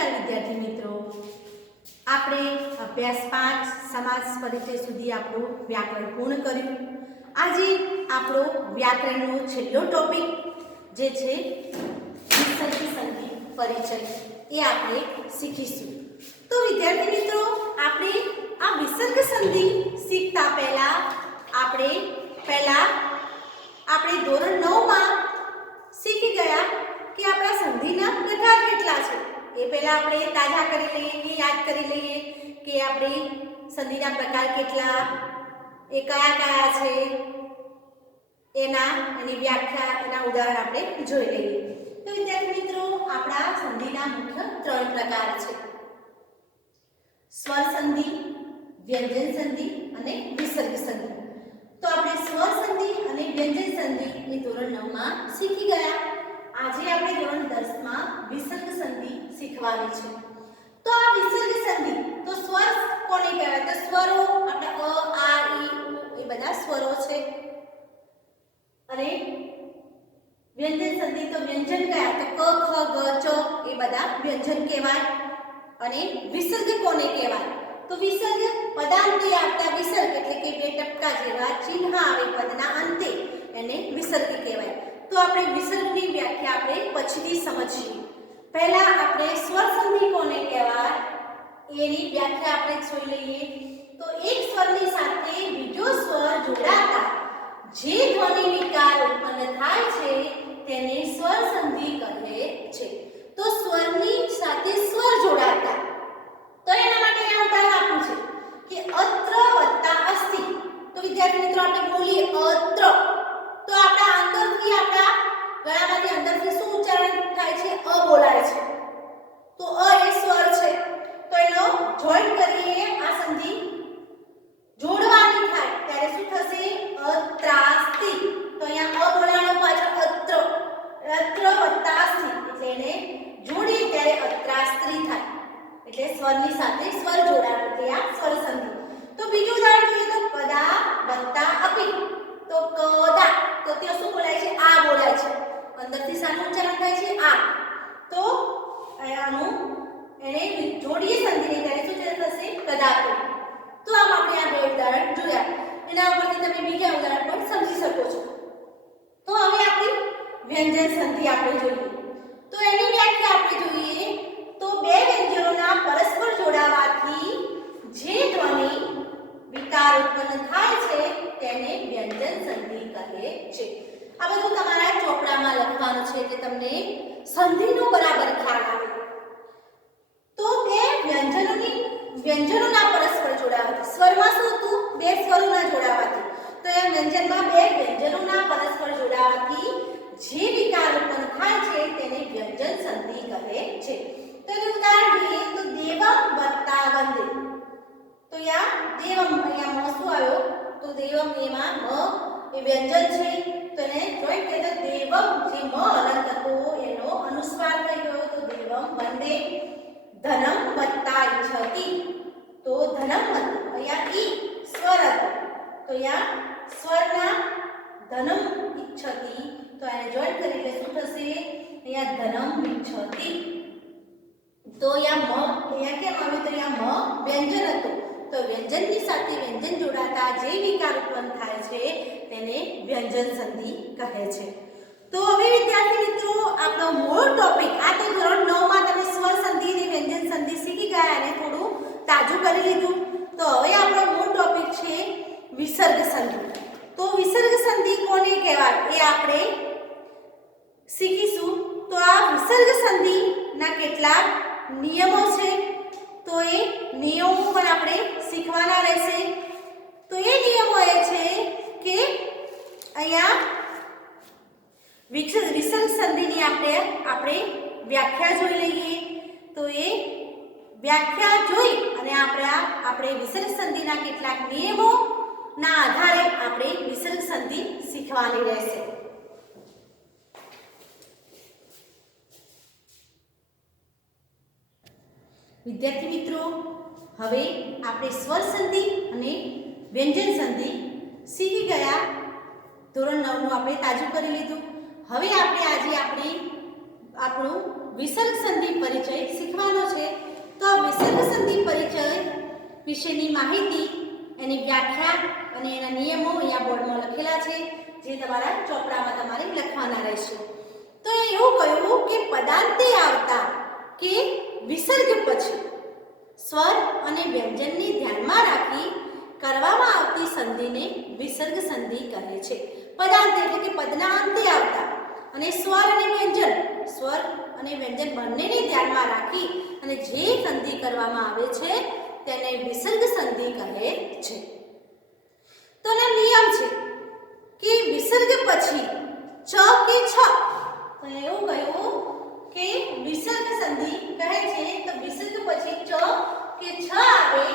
નમસ્કાર વિદ્યાર્થી મિત્રો, આપણે અભ્યાસ 5 સમાસ પરિચય સુધી આપણું વ્યાકરણ પૂર્ણ કર્યું. આજે આપણો વ્યાકરણનો છેલ્લો ટોપિક જે છે વિસર્ગ સંધિ પરિચય એ આપણે શીખીશું. તો વિદ્યાર્થી મિત્રો, આપણે આ વિસર્ગ સંધિ શીખતા પહેલા આપણે ધોરણ 9 માં શીખી ગયા કે આપણા સંધિના પ્રકાર કેટલા છે. એ પહેલા આપણે તાજા કરી લઈએ, યાદ કરી લઈએ કે આપણે સંધિના પ્રકાર કેટલા, એ કયા કયા છે, એની વ્યાખ્યા, એના ઉદાહરણ આપણે જોઈ લઈએ. તો વિદ્યાર્થી મિત્રો, આપણા સંધિના મુખ્ય 3 પ્રકાર છે: સ્વર સંધિ, વ્યંજન સંધિ અને વિસર્ગ સંધિ. તો આપણે સ્વર સંધિ અને વ્યંજન સંધિ એ ધોરણ 9 માં શીખી ગયા. આજે આપણે ધોરણ 10 માં વિસર્ગ સંધિ શીખવાની છે. તો આ વિસર્ગ સંધિ, તો સ્વર કોને કહેવાય? તો સ્વરો આપણે અ, આ, ઈ, ઉ એ બધા સ્વરો છે. અને વ્યંજન સંધિ તો વ્યંજન કયા? તો ક, ખ, ગ, ચ એ બધા વ્યંજન કહેવાય. અને વિસર્ગ કોને કહેવાય? તો વિસર્ગ પદાંતે આવતા વિસર્ગ, એટલે કે બે ટપકા જેવા ચિહ્ન આવે પદના અંતે, એને વિસર્ગ કહેવાય. તો આપણે વિસર્ગની વ્યાખ્યા આપણે પછીથી સમજીએ. પહેલા આપણે સ્વર સંધિ કોને કહેવાય એની વ્યાખ્યા આપણે જોઈ લઈએ. તો એક સ્વરની સાથે બીજો સ્વર જોડાતા જે ધ્વનિ વિકાર ઉત્પન્ન થાય છે તેને સ્વર સંધિ કહે છે. તો સ્વરની સાથે સ્વર જોડાતા, તો એના માટે આ ઉદાહરણ આપ્યું છે કે અત્ર વત્તા અસ્તિ. તો વિદ્યાર્થી મિત્રો, આપણે બોલીએ અત્ર, તો આપણા અંદરથી, આપણા ગળામાંથી અંદરથી શું ઉચ્ચારણ થાય છે? અ બોલાય છે. તો અ એ સ્વર છે. તો એનો જોઈન્ટ કરીએ, આ સંધિ જોડવાની થાય ત્યારે શું થશે? અત્રાસ્તિ. તો અહીંયા અ બોલાણો પાછળ અત્ર, અત્ર વત્તા અસ્તિ, એટલે એને જોડીએ ત્યારે અત્રાસ્ત્રી થાય. એટલે સ્વરની સાથે સ્વર જોડાણ, એટલે આ સ્વર સંધિ. તો બીજું ઉદાહરણ જોઈએ તો કદા વત્તા અપી. તો કદા, તો તે શું બોલાય છે? આ બોલાય છે. અંદરથી શાનું ઉચ્ચારણ થાય છે? આ. તો આનું એને જોડીએ સંધિને ત્યારે શું થશે? કદાપી. તો આમ આપણે આ બે ઉદાહરણ જોયા. એના ઉપરથી તમે બીજા ઉદાહરણ પણ સમજી શકો છો. તો હવે આપણી વ્યંજન સંધિ આપણે જોઈએ. તો એની વ્યાખ્યા આપણે જોઈએ તો બે વ્યંજનોના પરસ્પર જોડાવાથી જે ધ્વનિ વિકાર ઉત્પન્ન થાય છે તેને વ્યંજન સંધિ કહે છે. આ બધું તમારા ચોપડામાં લખવાનું છે એટલે તમને સંધિનો બરાબર ખ્યાલ આવે. તો બે વ્યંજનોના પરસ્પર જોડાવાથી, સ્વરમાં શું હતું? બે સ્વરોના જોડાવાથી. તો એ વ્યંજનમાં બે વ્યંજનોના પરસ્પર જોડાવાથી જે વિકાર ઉત્પન્ન થાય છે તેને વ્યંજન સંધિ કહે છે. તો એનું ઉદાહરણ જોઈએ તો દેવમ વત્તા વંદે. તો યા દેવમ, અહીંયા મ શું આવ્યો? તો દેવમ એમાં મ એ વ્યંજન છે. તો એને જોઈન્ટ કરીએ તો દેવમ, જે મ હલન હતો એનો અનુસ્વાર થઈ ગયો. તો દેવમ વંદે. ધનમ વત્તા ઈચ્છતિ. તો ધનમ વત્તા, અહીંયા ઈ સ્વર હતો. તો અહીંયા સ્વરના ધનમ ઈચ્છતિ, તો એને જોઈન્ટ કરી એટલે શું થશે? અહીંયા ધનમ ઈચ્છતિ. તો અહીંયા કેમ આવ્યું? તો અહીંયા મ વ્યંજન હતું. તો વ્યંજનની સાથે વ્યંજન જોડાતા જે વિકાર ઉત્પન્ન થાય છે તેને વ્યંજન સંધિ કહે છે. તો હવે વિદ્યાર્થી મિત્રો, આપણો મૂળ ટોપિક, આ તો ધોરણ 9 માં તમે સ્વર સંધિ અને વ્યંજન સંધિ શીખી ગયા અને થોડું તાજું કરી લીધું. તો હવે આપણો મૂળ ટોપિક છે વિસર્ગ સંધિ. તો વિસર્ગ સંધિ કોને કહેવાય એ આપણે શીખીશું. તો આ વિસર્ગ સંધિના કેટલાક નિયમો છે. તો એ નિયમો પણ આપણે શીખવાના રહેશે. તો એ નિયમો એ છે કે અહીંયા વિસર્ગ સંધિની આપણે વ્યાખ્યા જોઈ લઈએ. તો એ વ્યાખ્યા જોઈ અને આપણે વિસર્ગ સંધિના કેટલાક નિયમોના આધારે આપણે વિસર્ગ સંધિ શીખવાની રહેશે. વિદ્યાર્થી મિત્રો, હવે આપણે સ્વર સંધિ અને વ્યંજન સંધિ શીખી ગયા. ધોરણ 9 નું આપણે તાજું કરી લીધું. હવે આપણે આજે આપણું વિસર્ગ સંધિ પરિચય શીખવાનો છે. વિશેની માહિતી, એની વ્યાખ્યા અને એના નિયમો અહીંયા બોર્ડમાં લખેલા છે, જે તમારા ચોપડામાં તમારે લખવાના રહેશે. તો એવું કહ્યું કે પદાંતે આવતા કે વિસર્ગ પછી સ્વર અને વ્યંજનને ધ્યાનમાં રાખી કરવામાં આવતી સંધિને વિસર્ગ સંધિ કહે છે. પદાંતે એટલે કે પદના અંતે આવતા અને સ્વર અને વ્યંજન બંનેને ધ્યાનમાં રાખી અને જે સંધિ કરવામાં આવે છે તેને વિસર્ગ સંધિ કહે છે. તો એનો નિયમ છે કે વિસર્ગ પછી ચ કે છ, તો એવું કહ્યું કે વિસર્ગ સંધિ કહે છે તો વિસર્ગ પછી ચ કે છ આવે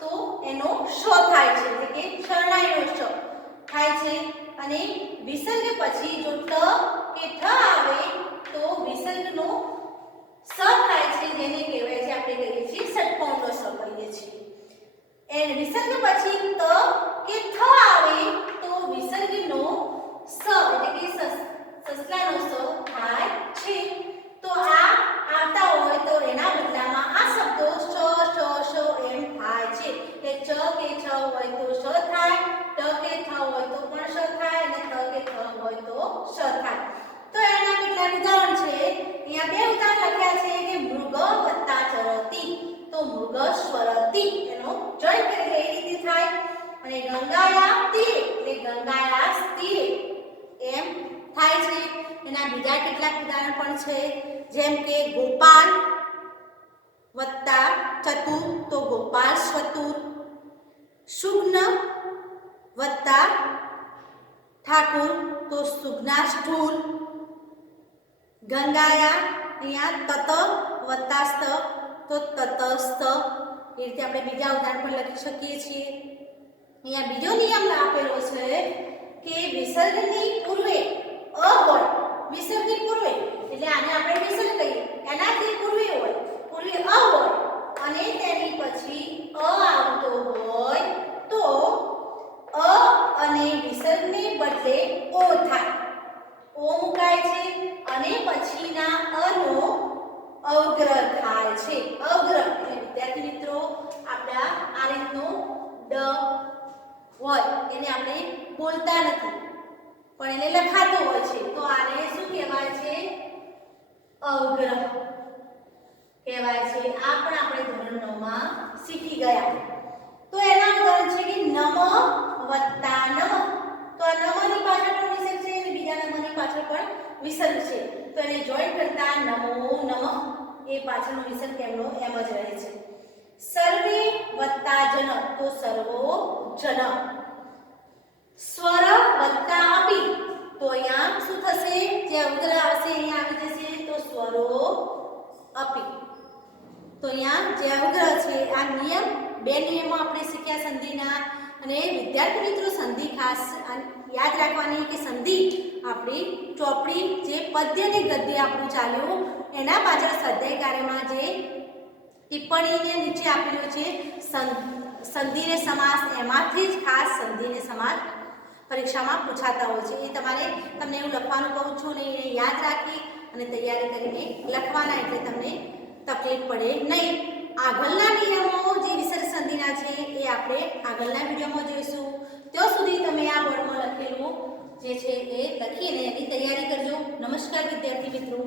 તો એનો શ થાય છે, એટલે કે શરણાઈનો શ થાય છે. અને વિસર્ગ પછી જો ટ કે ઠ આવે તો વિસર્ગનો સ થાય છે, જેને કહેવાય છે આપણે કહીએ છીએ ષટકોણનો સ કહીએ છીએ. એ વિસર્ગ પછી ત કે થ આવે તો વિસર્ગનો સ એટલે કે સસલાનો સ થાય છે. તો આ આવતા હોય તો એના બદલામાં આ શબ્દો શ એમ થાય છે. એટલે ચ કે છ હોય તો શ થાય, ટ કે થ હોય તો પણ શ થાય અને ત કે થ હોય તો શ થાય. તો એના કેટલાક ઉદાહરણ છે. અહીંયા બે ઉદાહરણ લખ્યા છે કે મૃગ વત્તા ચરતી, તો મૃગ સ્વરતી એનો જોઈન્ટ એટલે એ રીતે થાય. અને ગંગાયા તીરે એટલે ગંગાયા સ્થિરે એમ થાય છે. એના બીજા કેટલાક ઉદાહરણ પણ છે, જેમ કે ગોપાલ વત્તા ચતુર તો ગોપાલ ચતુર, સુગ્ન વત્તા ઠાકુર તો સુગ્ના સ્થૂલ, ગંગાયા અહીંયા તત વત્તા સ્ત તો તતસ્ત. એ રીતે આપણે બીજા ઉદાહરણ પણ લખી શકીએ છીએ. અહીંયા બીજો નિયમ આપેલો છે કે વિસર્ગની પૂર્વે અ હોય, વિસર્ગની પૂર્વે એટલે આને આપણે વિસર્ગ કહીએ, એનાથી પૂર્વે હોય, પૂર્વે અ હોય અને તેની પછી અ આવતો હોય તો અ અને વિસર્ગને બદલે ઓ થાય, ઓ મુકાય છે અને પછીના અનો અવગ્રહ થાય છે. અવગ્રહ એટલે વિદ્યાર્થી મિત્રો આપણા આ રીતનું ડ હોય એને આપણે બોલતા નથી પણ એને લખાતું હોય છે, તો આને શું કહેવાય છે? અવગ્રહ કહેવાય છે. આ પણ આપણે ધોરણ 9 માં શીખી ગયા. તો એના ઉદાહરણ છે કે નમ વત્તા નમ, તો આ નમની પાછળ પણ વિસર્ગ છે અને બીજા નમની પાછળ પણ વિસર્ગ છે, તો એને જોઈન્ટ કરતા નમો નમઃ એ પાછળનો વિસર્ગ એમનો એમ જ રહે છે. સર્વે વત્તા જન તો સર્વો જન, સ્વર વત્તા અપી તો અહીંયા શું થશે? જે અવગ્રહ આવશે અહીંયા આવી જશે તો સ્વરો અપી. તો અહીંયા જે અવગ્રહ છે આ નિયમ, બે નિયમો આપણે શીખ્યા સંધિના. અને વિદ્યાર્થી મિત્રો સંધિ ખાસ યાદ રાખવાની કે સંધિ આપણી ચોપડી જે પદ્ય અને ગદ્ય આપણું ચાલ્યું એના પાછળ સ્વાધ્યાય કાર્યમાં જે ટિપ્પણીને નીચે આપેલું છે સંધિને સમાસ, એમાંથી જ ખાસ સંધિને સમાસ પરીક્ષામાં પૂછાતા હોય છે. એ તમને એવું લખવાનું કહું છું ને એને યાદ રાખી અને તૈયારી કરીને લખવાના, એટલે તમને તકલીફ પડે નહીં. આગળના નિયમો જે વિસર્ગ સંધિના છે એ આપણે આગળના વિડીયોમાં જોઈશું. ત્યાં સુધી તમે આ બોર્ડમાં લખેલું જે છે એ લખીને એની તૈયારી કરજો. નમસ્કાર વિદ્યાર્થી મિત્રો.